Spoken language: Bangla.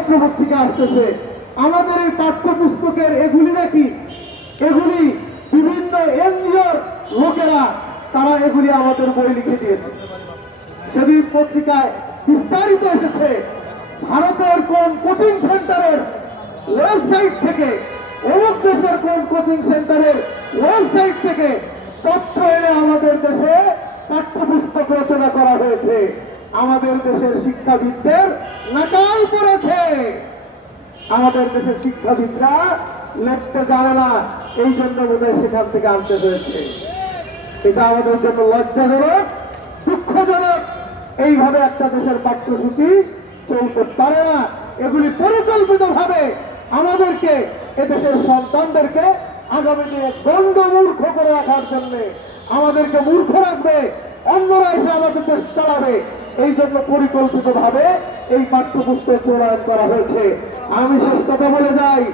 পত্রপত্রিকা আসতেছে, আমাদের এই পাঠ্যপুস্তকের এগুলি নাকি, এগুলি বিভিন্ন এনজিওর লোকেরা তারা এগুলি আমাদের বই লিখে দিয়েছে। সেদিন পত্রিকায় বিস্তারিত এসেছে ভারতের কোন কোচিং সেন্টারের ওয়েবসাইট থেকে, অমুক দেশের কোন কোচিং সেন্টারের ওয়েবসাইট থেকে তথ্য এনে আমাদের দেশে পাঠ্যপুস্তক রচনা করা হয়েছে। আমাদের দেশের শিক্ষাবিদদের নাকাল করেছে। আমাদের দেশের শিক্ষাবিদরা লিখতে জানে না, এই জন্য বোধহয় সেখান থেকে আনতে হয়েছে। এটা আমাদের জন্য লজ্জাজনক, দুঃখজনক। এইভাবে একটা দেশের পাঠ্যসূচি চলতে পারে না। এগুলি পরিকল্পিতভাবে আমাদেরকে, এদেশের সন্তানদেরকে আগামী দিনে দণ্ডমূর্খ করে রাখার জন্য, আমাদেরকে মূর্খ রাখবে, অন্যরা এসে আমাদের দেশ চালাবে, এই জন্য পরিকল্পিতভাবে এই পাঠ্যপুস্তক প্রণয়ন করা হয়েছে। আমি শেষ কথা বলে যাই,